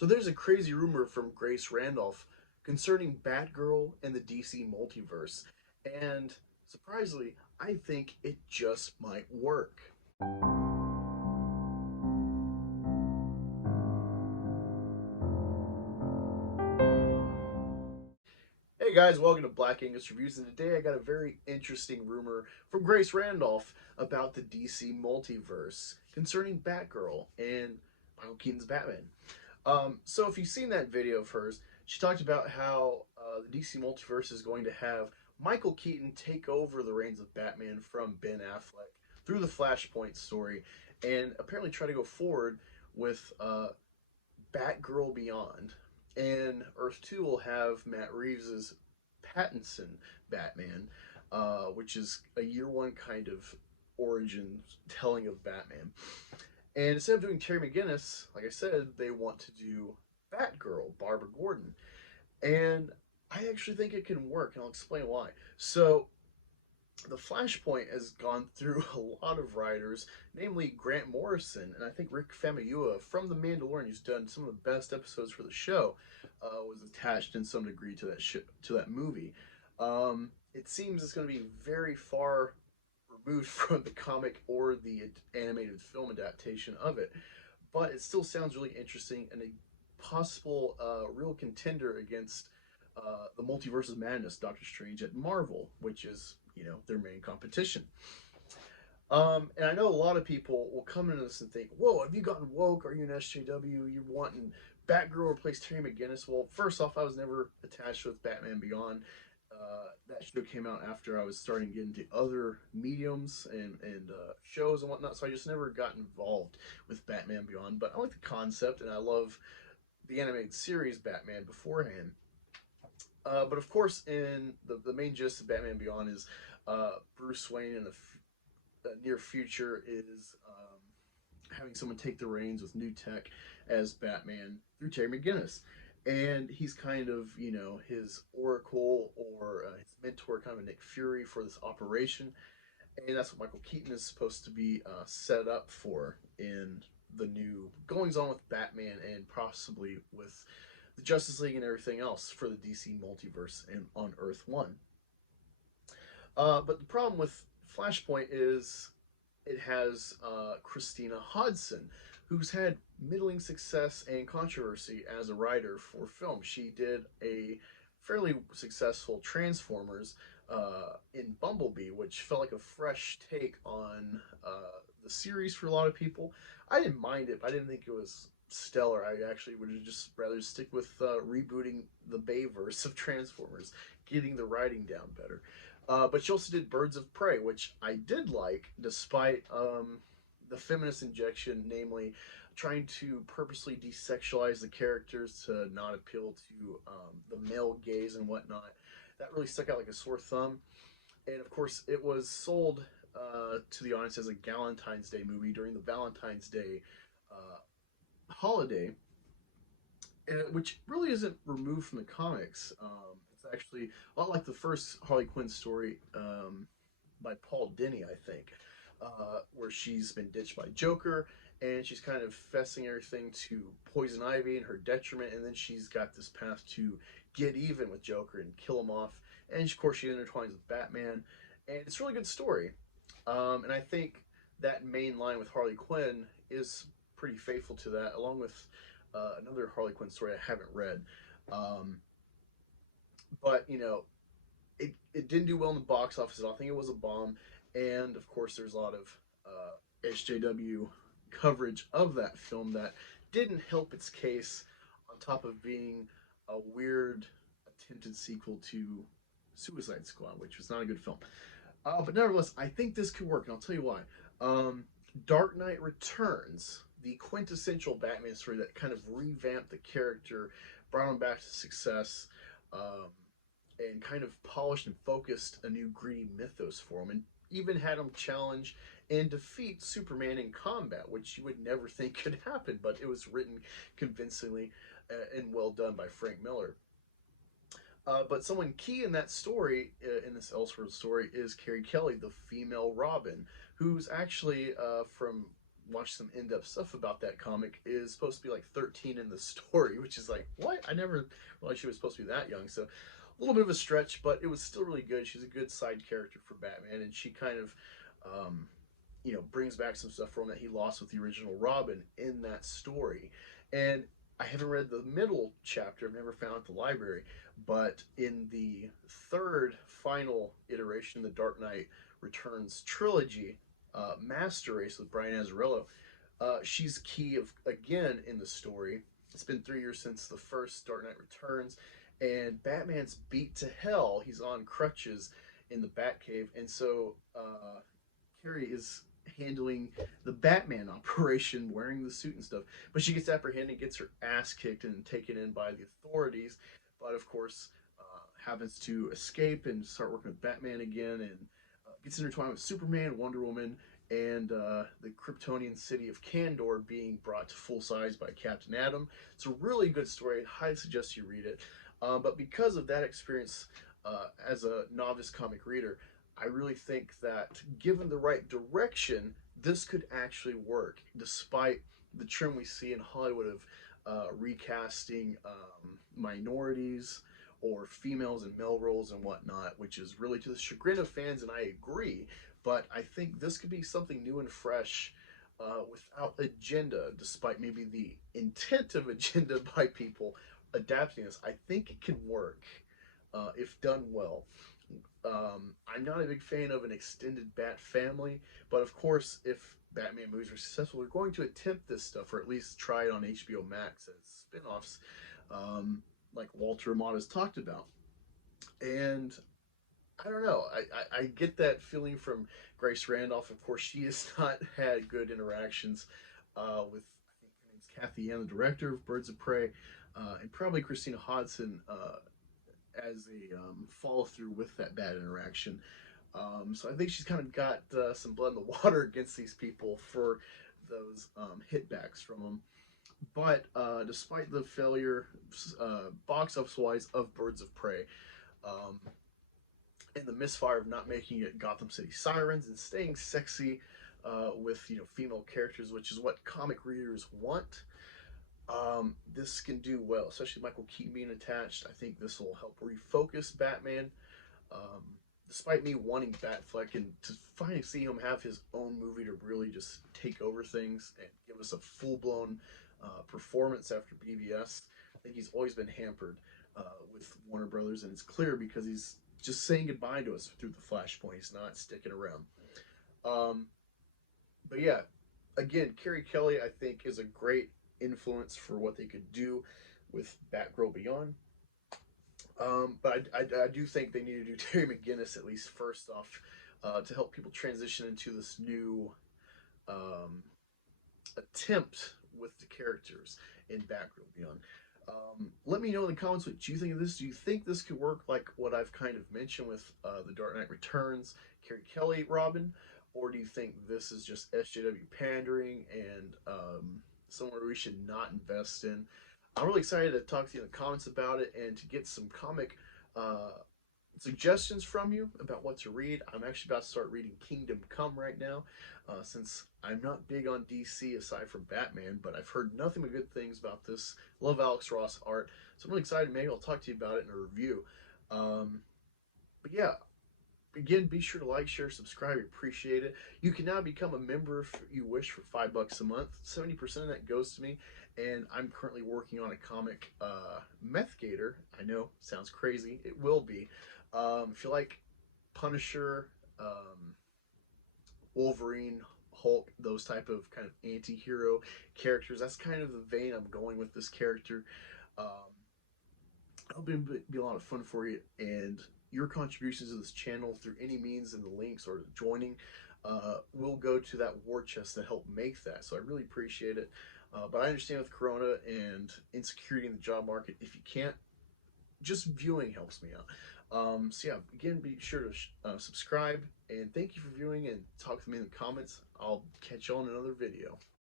So there's a crazy rumor from Grace Randolph concerning Batgirl and the DC multiverse, and surprisingly, I think it just might work. Hey guys, welcome to Black Angus Reviews, and today I got a very interesting rumor from Grace Randolph about the DC multiverse concerning Batgirl and Michael Keaton's Batman. So if you've seen that video of hers, she talked about how the DC multiverse is going to have Michael Keaton take over the reins of Batman from Ben Affleck through the Flashpoint story, and apparently try to go forward with Batgirl Beyond. And Earth 2 will have Matt Reeves's Pattinson Batman, which is a year one kind of origin telling of Batman. And instead of doing Terry McGinnis, like I said, they want to do Batgirl, Barbara Gordon. And I actually think it can work, and I'll explain why. So, the Flashpoint has gone through a lot of writers, namely Grant Morrison, and I think Rick Famuyiwa from The Mandalorian, who's done some of the best episodes for the show, was attached in some degree to that movie. It seems it's going to be very far removed from the comic or the animated film adaptation of it, but it still sounds really interesting and a possible real contender against the Multiverse of Madness, Doctor Strange at Marvel, which is their main competition. And I know a lot of people will come into this and think, "Whoa, have you gotten woke? Are you an SJW? You're wanting Batgirl replace Terry McGinnis?" Well, first off, I was never attached with Batman Beyond. That show came out after I was starting to get into other mediums and shows and whatnot, so I just never got involved with Batman Beyond. But I like the concept, and I love the animated series Batman beforehand. But of course, in the main gist of Batman Beyond is Bruce Wayne in the near future is having someone take the reins with new tech as Batman through Terry McGinnis. And he's kind of, his oracle or his mentor, kind of Nick Fury for this operation. And that's what Michael Keaton is supposed to be set up for in the new goings on with Batman and possibly with the Justice League and everything else for the DC multiverse and on Earth 1. But the problem with Flashpoint is it has Christina Hodgins, who's had middling success and controversy as a writer for film. She did a fairly successful Transformers in Bumblebee, which felt like a fresh take on the series for a lot of people. I didn't mind it, but I didn't think it was stellar. I actually would have just rather stick with rebooting the Bayverse of Transformers, getting the writing down better. But she also did Birds of Prey, which I did like, despite the feminist injection, namely trying to purposely desexualize the characters to not appeal to the male gaze and whatnot. That really stuck out like a sore thumb. And of course, it was sold to the audience as a Galentine's Day movie during the Valentine's Day holiday, which really isn't removed from the comics. It's actually a lot like the first Harley Quinn story by Paul Dini, I think, where she's been ditched by Joker, and she's kind of fessing everything to Poison Ivy and her detriment, and then she's got this path to get even with Joker and kill him off, and of course she intertwines with Batman, and it's a really good story. And I think that main line with Harley Quinn is pretty faithful to that, along with another Harley Quinn story I haven't read. But it didn't do well in the box office. I don't think it was a bomb, and of course, there's a lot of SJW coverage of that film that didn't help its case. On top of being a weird attempted sequel to Suicide Squad, which was not a good film. But nevertheless, I think this could work, and I'll tell you why. Dark Knight Returns, the quintessential Batman story that kind of revamped the character, brought him back to success, and kind of polished and focused a new gritty mythos for him, and even had him challenge and defeat Superman in combat, which you would never think could happen, but it was written convincingly and well done by Frank Miller. But someone key in that story, in this Elseworld story, is Carrie Kelly, the female Robin, who's actually from watched some in-depth stuff about that comic, is supposed to be like 13 in the story, which is like, what? I never realized she was supposed to be that young. So a little bit of a stretch, but it was still really good. She's a good side character for Batman, and she kind of, brings back some stuff from that he lost with the original Robin in that story. And I haven't read the middle chapter. I've never found it at the library, but in the third final iteration, the Dark Knight Returns trilogy, Master Race with Brian Azzarello, she's key of again in the story. It's been 3 years since the first Dark Knight Returns, and Batman's beat to hell. He's on crutches in the Batcave, and so Carrie is handling the Batman operation, wearing the suit and stuff. But she gets apprehended, gets her ass kicked, and taken in by the authorities. But of course, happens to escape and start working with Batman again, and gets intertwined with Superman, Wonder Woman, and the Kryptonian city of Kandor being brought to full size by Captain Atom. It's a really good story. I highly suggest you read it. But because of that experience as a novice comic reader, I really think that given the right direction, this could actually work, despite the trend we see in Hollywood of recasting minorities or females in male roles and whatnot, which is really to the chagrin of fans, and I agree. But I think this could be something new and fresh without agenda, despite maybe the intent of agenda by people adapting this. I think it can work if done well. I'm not a big fan of an extended Bat family, but of course, if Batman movies are successful, they're going to attempt this stuff, or at least try it on HBO Max as spin-offs, like Walter Amott has talked about. And I don't know, I get that feeling from Grace Randolph. Of course, she has not had good interactions with, I think her name's Kathy Ann, the director of Birds of Prey, and probably Christina Hodgins as a follow through with that bad interaction. So I think she's kind of got some blood in the water against these people for those hitbacks from them. But despite the failure, box office wise, of Birds of Prey, and the misfire of not making it Gotham City Sirens and staying sexy with female characters, which is what comic readers want, this can do well, especially Michael Keaton being attached. I think this will help refocus Batman. Despite me wanting Batfleck and to finally see him have his own movie to really just take over things and give us a full-blown performance after BVS, I think he's always been hampered with Warner Brothers, and it's clear because he's just saying goodbye to us through the Flashpoint. He's not sticking around. But yeah, again, Carrie Kelly, I think, is a great influence for what they could do with Batgirl Beyond. But I do think they need to do Terry McGinnis at least first off to help people transition into this new attempt with the characters in Batgirl Beyond. Let me know in the comments what you think of this. Do you think this could work like what I've kind of mentioned with The Dark Knight Returns, Carrie Kelly, Robin? Or do you think this is just SJW pandering and somewhere we should not invest in? I'm really excited to talk to you in the comments about it and to get some comic suggestions from you about what to read. I'm actually about to start reading Kingdom Come right now, since I'm not big on DC aside from Batman, but I've heard nothing but good things about this. Love Alex Ross art, so I'm really excited. Maybe I'll talk to you about it in a review. But yeah, again, be sure to like, share, subscribe. I appreciate it. You can now become a member if you wish for $5 a month. 70% of that goes to me, and I'm currently working on a comic, Meth Gator. I know, sounds crazy. It will be. If you like Punisher, Wolverine, Hulk, those type of kind of anti-hero characters, that's kind of the vein I'm going with this character. It'll be a lot of fun for you, and your contributions to this channel through any means in the links or joining will go to that war chest to help make that. So I really appreciate it. But I understand with Corona and insecurity in the job market, if you can't, just viewing helps me out. So yeah, again, be sure to subscribe, and thank you for viewing, and talk to me in the comments. I'll catch you on another video.